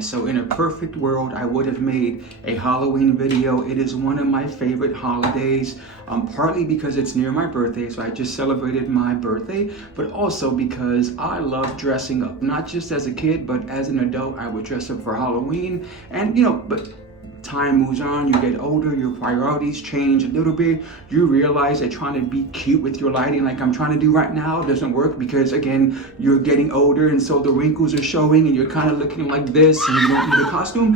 So in a perfect world, I would have made a Halloween video. It is one of my favorite holidays, partly because it's near my birthday, so I just celebrated my birthday, but also because I love dressing up. Not just as a kid, but as an adult, I would dress up for Halloween. And but time moves on, you get older, your priorities change a little bit. You realize that trying to be cute with your lighting like I'm trying to do right now doesn't work because, again, you're getting older and so the wrinkles are showing and you're kind of looking like this and you don't need a costume.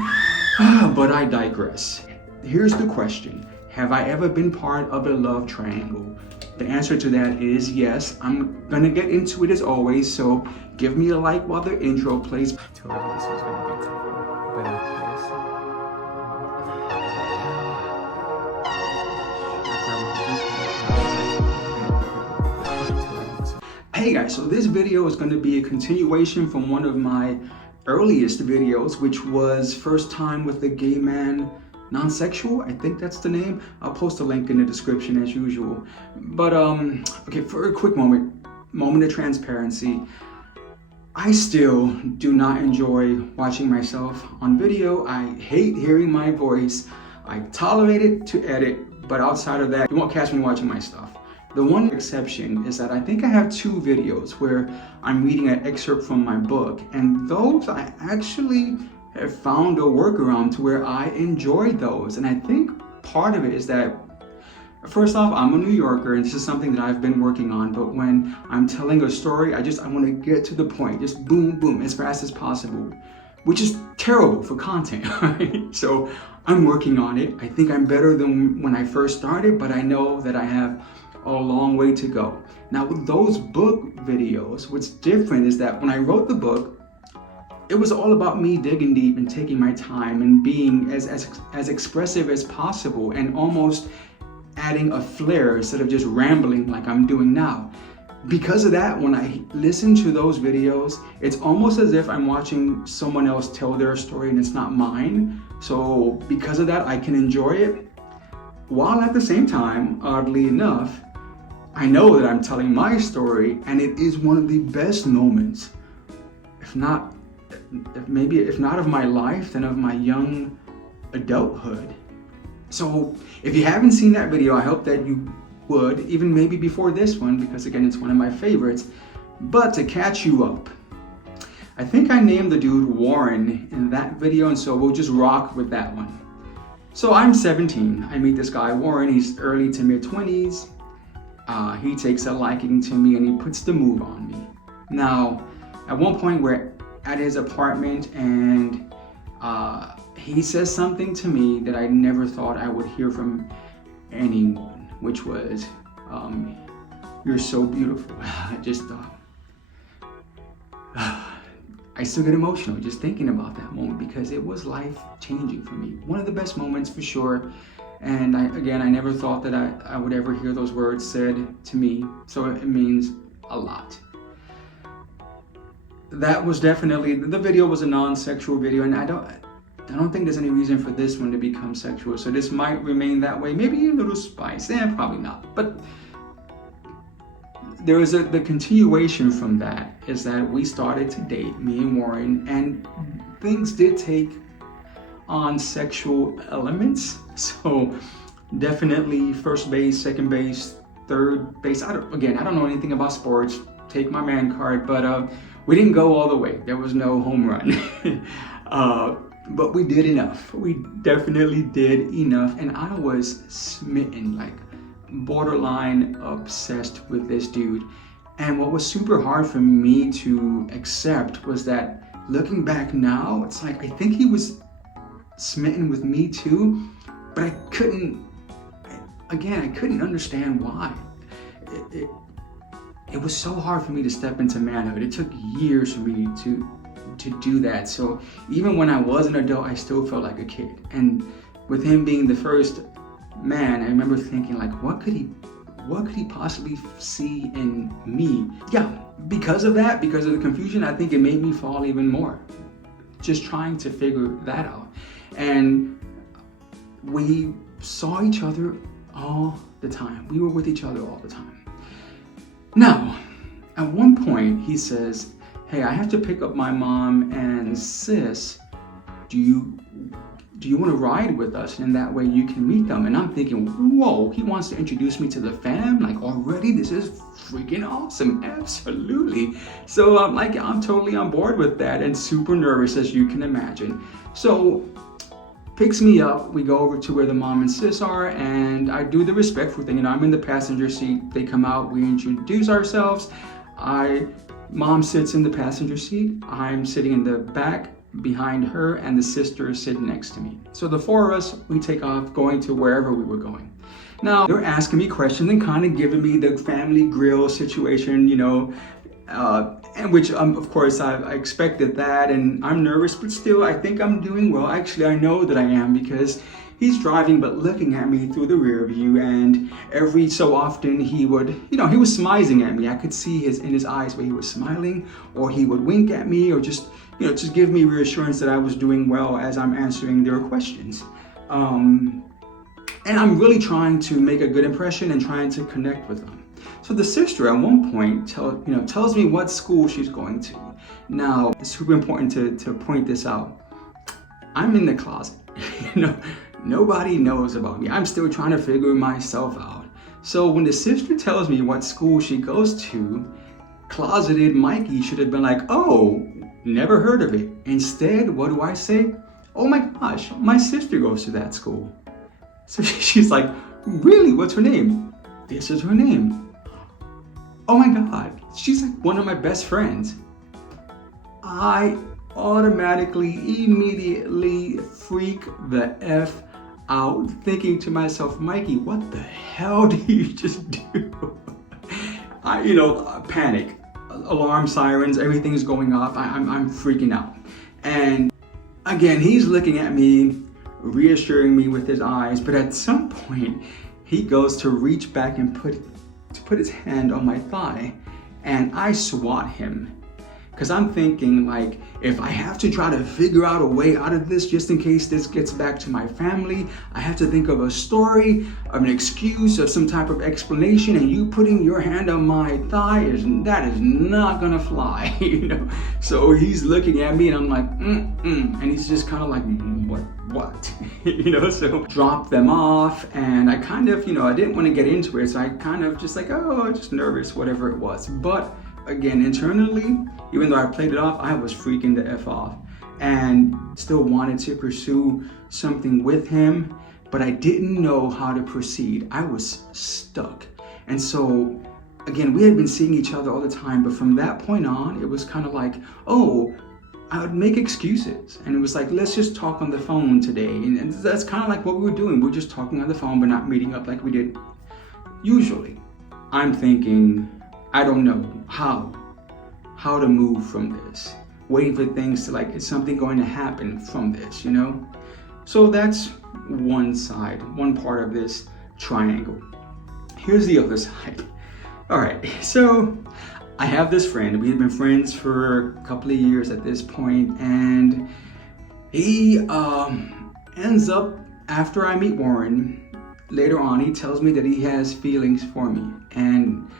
But I digress. Here's the question. Have I ever been part of a love triangle? The answer to that is yes. I'm gonna get into it as always, so give me a like while the intro plays. I told you this was gonna be tough, but Hey guys, so this video is going to be a continuation from one of my earliest videos, which was first time with the gay man non-sexual. I think that's the name. I'll post a link in the description as usual. But okay, for a quick moment of transparency, I still do not enjoy watching myself on video. I hate hearing my voice. I tolerate it to edit, but outside of that, you won't catch me watching my stuff. The one exception is that I think I have 2 videos where I'm reading an excerpt from my book, and those I actually have found a workaround to where I enjoy those. And I think part of it is that, first off, I'm a New Yorker, and this is something that I've been working on, but when I'm telling a story, I want to get to the point, just boom, boom, as fast as possible, which is terrible for content, right? So I'm working on it. I think I'm better than when I first started, but I know that I have a long way to go. Now with those book videos, what's different is that when I wrote the book, it was all about me digging deep and taking my time and being as expressive as possible and almost adding a flair instead of just rambling like I'm doing now. Because of that, when I listen to those videos, it's almost as if I'm watching someone else tell their story and it's not mine. So because of that, I can enjoy it, while at the same time, oddly enough, I know that I'm telling my story, and it is one of the best moments, if not of my life, then of my young adulthood. So if you haven't seen that video, I hope that you would, even maybe before this one, because again, it's one of my favorites. But to catch you up, I think I named the dude Warren in that video, and so we'll just rock with that one. So I'm 17, I meet this guy Warren, he's early to mid 20s. He takes a liking to me and he puts the move on me. Now, at one point we're at his apartment and he says something to me that I never thought I would hear from anyone, which was, you're so beautiful. I still get emotional just thinking about that moment because it was life-changing for me. One of the best moments for sure. And I never thought that I would ever hear those words said to me. So it means a lot. That was definitely, the video was a non-sexual video, and I don't think there's any reason for this one to become sexual. So this might remain that way. Maybe a little spice, probably not. But there was the continuation from that is that we started to date, me and Warren, and things did take on sexual elements. So definitely first base, second base, third base. I don't know anything about sports. Take my man card, but we didn't go all the way. There was no home run. But we did enough. We definitely did enough, and I was smitten, like borderline obsessed with this dude. And what was super hard for me to accept was that looking back now, it's like I think he was smitten with me too, but I couldn't understand why. It was so hard for me to step into manhood. It took years for me to do that. So even when I was an adult, I still felt like a kid. And with him being the first man, I remember thinking like, what could he possibly see in me? Yeah, because of that, because of the confusion, I think it made me fall even more, just trying to figure that out. And we saw each other all the time. We were with each other all the time. Now, at one point he says, hey, I have to pick up my mom and sis do you want to ride with us? And that way you can meet them. And I'm thinking, whoa, he wants to introduce me to the fam? Like already? This is freaking awesome. Absolutely. So I'm like, I'm totally on board with that and super nervous, as you can imagine. So picks me up, we go over to where the mom and sis are, and I do the respectful thing. You know, I'm in the passenger seat, they come out, we introduce ourselves. Mom sits in the passenger seat, I'm sitting in the back behind her, and the sister is sitting next to me. So the four of us, we take off going to wherever we were going. Now, they're asking me questions and kind of giving me the family grill situation, you know, and which of course I expected that, and I'm nervous, but still I think I'm doing well. Actually, I know that I am, because he's driving but looking at me through the rear view, and every so often he would, you know, he was smiling at me. I could see in his eyes where he was smiling, or he would wink at me, or just, you know, just give me reassurance that I was doing well as I'm answering their questions. And I'm really trying to make a good impression and trying to connect with them. So the sister at one point tells me what school she's going to. Now, it's super important to point this out. I'm in the closet. You know, nobody knows about me. I'm still trying to figure myself out. So when the sister tells me what school she goes to, closeted Mikey should have been like, oh, never heard of it. Instead, what do I say? Oh my gosh, my sister goes to that school. So she's like, really, what's her name? This is her name. Oh my God, she's like one of my best friends. I automatically, immediately freak the F out, thinking to myself, Mikey, what the hell did you just do? Panic, alarm sirens, everything's going off. I'm freaking out. And again, he's looking at me, reassuring me with his eyes, but at some point, he goes to reach back and put his hand on my thigh, and I swat him. Because I'm thinking, like, if I have to try to figure out a way out of this, just in case this gets back to my family, I have to think of a story, of an excuse, of some type of explanation, and you putting your hand on my thigh, that is not gonna fly, you know? So he's looking at me, and I'm like, and he's just kind of like, what? You know, so drop them off, and I kind of, I didn't want to get into it, so I kind of just like, oh, just nervous, whatever it was. But again, internally, even though I played it off, I was freaking the F off and still wanted to pursue something with him, but I didn't know how to proceed. I was stuck. And so, again, we had been seeing each other all the time, but from that point on, it was kind of like, oh, I would make excuses. And it was like, let's just talk on the phone today. And that's kind of like what we were doing. We were just talking on the phone, but not meeting up like we did usually. I'm thinking, I don't know how to move from this. Waiting for things to, like, is something going to happen from this, you know? So that's one side, one part of this triangle. Here's the other side. All right, so I have this friend. We had been friends for a couple of years at this point, and he ends up, after I meet Warren, later on, he tells me that he has feelings for me, and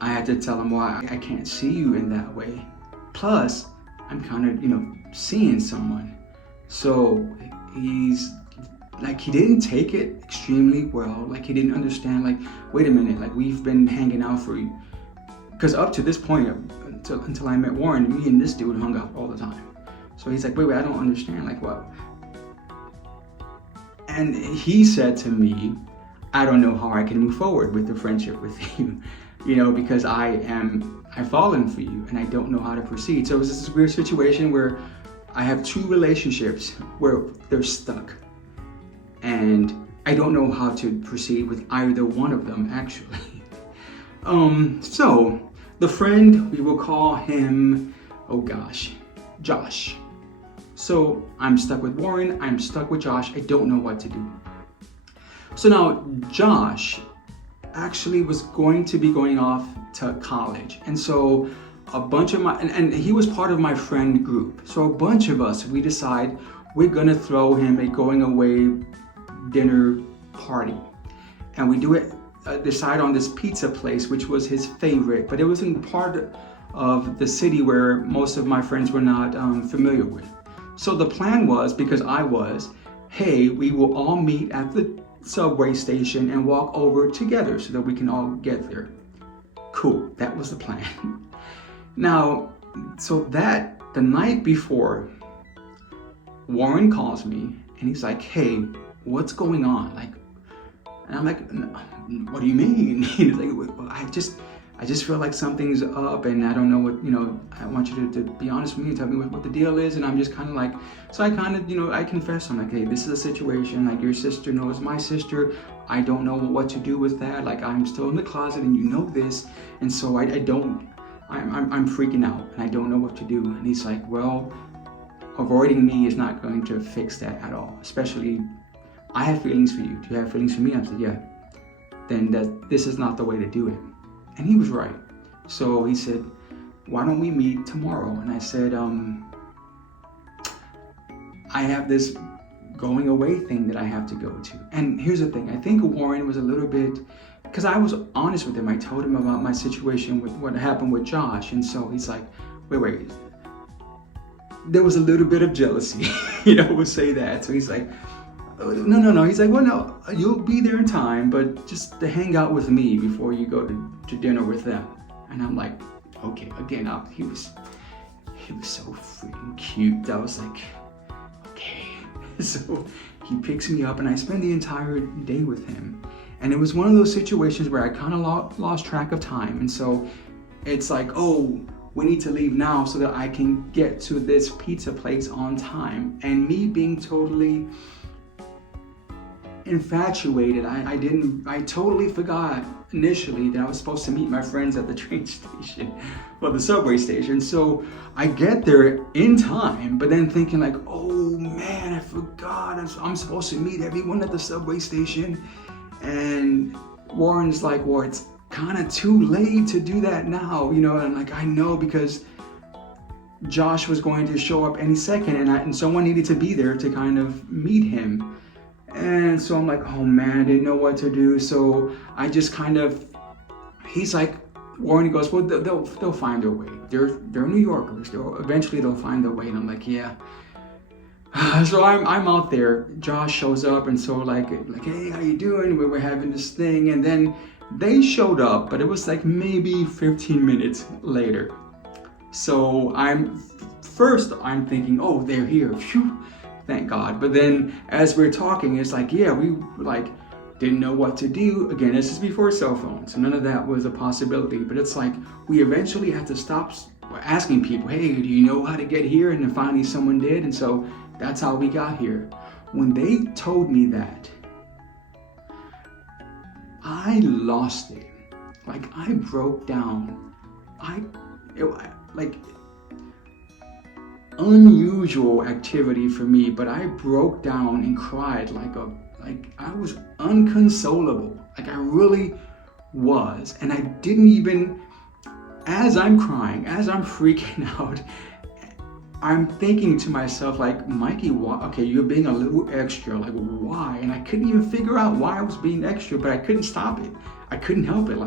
I had to tell him, why I can't see you in that way. Plus, I'm kind of, seeing someone. So he's like, he didn't take it extremely well. Like, he didn't understand, like, wait a minute, like, we've been hanging out for you. Because up to this point, until I met Warren, me and this dude hung out all the time. So he's like, wait, I don't understand, like, what? And he said to me, I don't know how I can move forward with the friendship with you. Because I've fallen for you and I don't know how to proceed. So it was this weird situation where I have two relationships where they're stuck. And I don't know how to proceed with either one of them, actually. So the friend, we will call him, Josh. So I'm stuck with Warren, I'm stuck with Josh, I don't know what to do. So now Josh actually was going to be going off to college. And so a bunch of and he was part of my friend group. So a bunch of us, we decide we're gonna throw him a going away dinner party. And we do it, decide on this pizza place, which was his favorite, but it was in part of the city where most of my friends were not familiar with. So the plan was, because hey, we will all meet at the subway station and walk over together so that we can all get there. Cool, that was the plan. Now, so that the night before, Warren calls me and he's like, hey, what's going on? Like, and I'm like, what do you mean? He's like, well, I just feel like something's up and I don't know what, I want you to be honest with me and tell me what the deal is. And I'm just kind of like, so I kind of, I confess, I'm like, hey, this is a situation, like your sister knows my sister. I don't know what to do with that. Like I'm still in the closet and you know this. And so I'm freaking out and I don't know what to do. And he's like, well, avoiding me is not going to fix that at all. Especially, I have feelings for you. Do you have feelings for me? I said, yeah. Then this is not the way to do it. And he was right. So he said, why don't we meet tomorrow? And I said, I have this going away thing that I have to go to. And here's the thing. I think Warren was a little bit, because I was honest with him. I told him about my situation with what happened with Josh. And so he's like, wait. There was a little bit of jealousy, we'll say that. So he's like, no. He's like, well, no, you'll be there in time, but just to hang out with me before you go to dinner with them. And I'm like, okay. Again, he was so freaking cute. I was like, okay. So he picks me up and I spend the entire day with him. And it was one of those situations where I kind of lost track of time. And so it's like, oh, we need to leave now so that I can get to this pizza place on time. And me being totally infatuated, I totally forgot initially that I was supposed to meet my friends at the train station or the subway station. So I get there in time, but then thinking like, oh man, I forgot I'm supposed to meet everyone at the subway station. And Warren's like, well, it's kind of too late to do that now, and I'm like, I know, because Josh was going to show up any second and someone needed to be there to kind of meet him. And so I'm like, oh man, I didn't know what to do. So I just he's like, Warren goes, well, they'll find their way. They're New Yorkers. Eventually they'll find their way. And I'm like, yeah. So I'm out there. Josh shows up, and so like, hey, how you doing? We were having this thing, and then they showed up, but it was like maybe 15 minutes later. So I'm thinking, oh, they're here. Phew, thank God. But then as we're talking, it's like, yeah, we didn't know what to do. Again, this is before cell phones, so none of that was a possibility. But it's like we eventually had to stop asking people, hey, do you know how to get here? And then finally someone did, and so that's how we got here. When they told me that, I lost it. Like I broke down. Unusual activity for me, but I broke down and cried like I was unconsolable. Like I really was. And I didn't even, as I'm crying, as I'm freaking out, I'm thinking to myself like, Mikey, why? Okay, you're being a little extra. Like why? And I couldn't even figure out why I was being extra, but I couldn't stop it. I couldn't help it.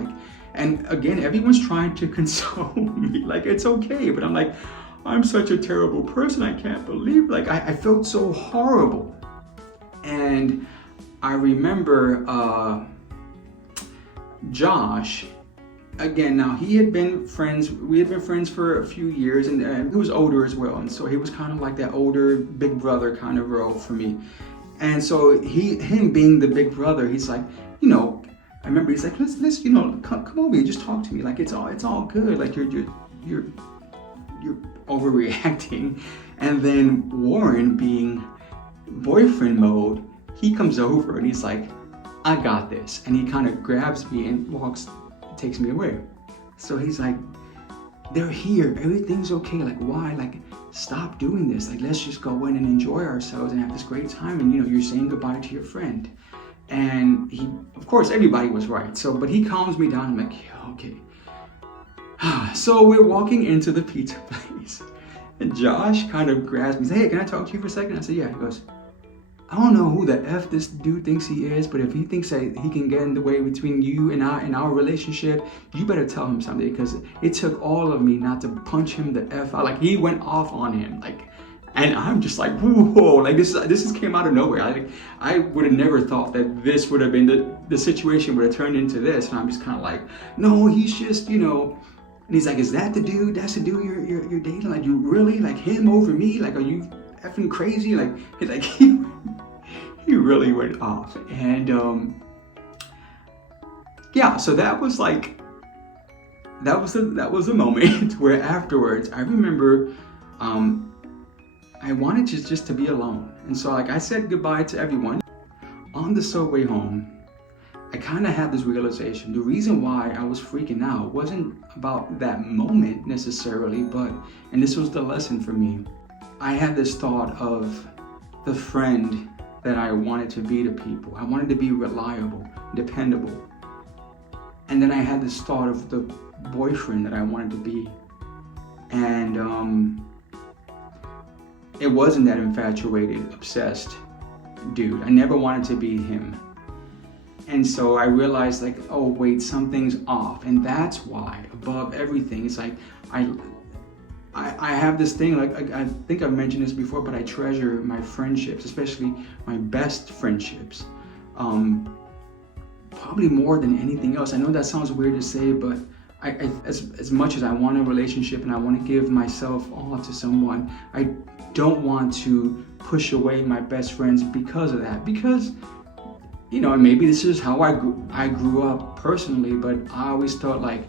And again, everyone's trying to console me. Like it's okay, but I'm like, I'm such a terrible person. I can't believe. I felt so horrible. And I remember Josh. Again, now we had been friends for a few years, and he was older as well, and so he was kind of like that older big brother kind of role for me. And so him being the big brother, he's like, I remember he's like, let's come over here, just talk to me, like it's all good, like you're overreacting. And then Warren, being boyfriend mode, he comes over and he's like, I got this, and he kind of grabs me and takes me away. So he's like, they're here, everything's okay, like why? Like stop doing this, like let's just go in and enjoy ourselves and have this great time, and you're saying goodbye to your friend. And he, of course, everybody was right. So but he calms me down. I'm like, yeah, okay. So we're walking into the pizza place and Josh kind of grabs me and says, hey, can I talk to you for a second? I said, yeah. He goes, I don't know who the F this dude thinks he is, but if he thinks that he can get in the way between you and our relationship, you better tell him something, because it took all of me not to punch him the F out. Like he went off on him. And I'm just like, whoa, like this just came out of nowhere. I would have never thought that this would have been the situation would have turned into this. And I'm just kind of like, no, he's just, you know. And he's like, is that the dude? That's the dude you're dating? Like, you really like him over me? Like, are you effing crazy? Like he really went off. And yeah, so that was like, that was a moment where afterwards I remember I wanted just to be alone. And so like I said goodbye to everyone. On the subway home, I kind of had this realization. The reason why I was freaking out wasn't about that moment necessarily, but, and this was the lesson for me, I had this thought of the friend that I wanted to be to people. I wanted to be reliable, dependable. And then I had this thought of the boyfriend that I wanted to be. And it wasn't that infatuated, obsessed dude. I never wanted to be him. And so I realized like, oh wait, something's off. And that's why, above everything, it's like, I have this thing, like I think I've mentioned this before, but I treasure my friendships, especially my best friendships, probably more than anything else. I know that sounds weird to say, but as much as I want a relationship and I want to give myself all to someone, I don't want to push away my best friends because of that. Because, you know, and maybe this is how I grew up personally, but I always thought like,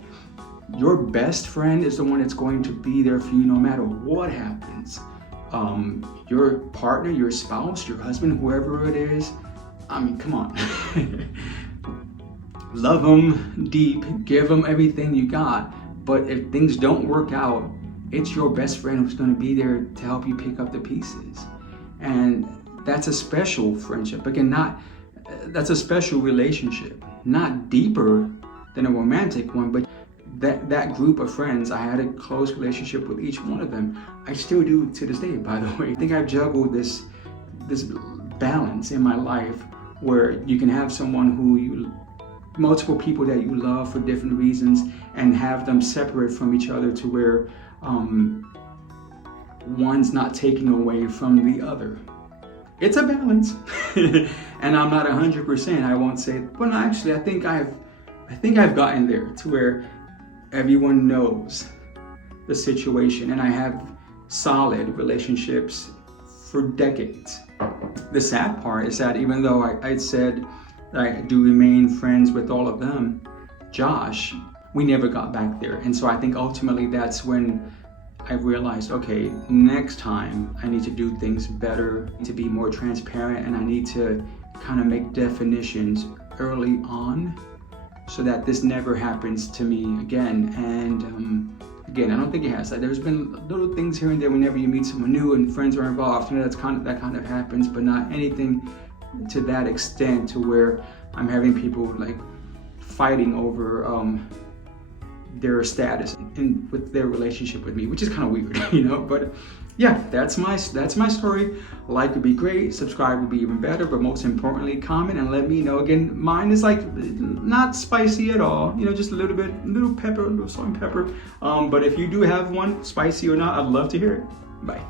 your best friend is the one that's going to be there for you no matter what happens. Your partner, your spouse, your husband, whoever it is, I mean, come on. Love them deep, give them everything you got, but if things don't work out, it's your best friend who's going to be there to help you pick up the pieces. And that's a special friendship. Again, that's a special relationship, not deeper than a romantic one, but that group of friends, I had a close relationship with each one of them. I still do to this day, by the way. I think I've juggled this balance in my life where you can have someone multiple people that you love for different reasons, and have them separate from each other to where one's not taking away from the other. It's a balance. And I'm not 100%, I won't say, but no, actually I think I've gotten there to where everyone knows the situation, and I have solid relationships for decades. The sad part is that even though I said that I do remain friends with all of them, Josh, we never got back there. And so I think ultimately that's when I realized, okay, next time I need to do things better, to be more transparent, and I need to kind of make definitions early on so that this never happens to me again. And again, I don't think it has. Like, there's been little things here and there whenever you meet someone new and friends are involved. You know, that kind of happens, but not anything to that extent to where I'm having people like fighting over their status with their relationship with me, which is kind of weird, you know. But yeah, that's my story. Like would be great, subscribe would be even better, but most importantly, comment and let me know. Again, mine is like not spicy at all, you know, just a little pepper, a little salt and pepper. But if you do have one, spicy or not, I'd love to hear it. Bye.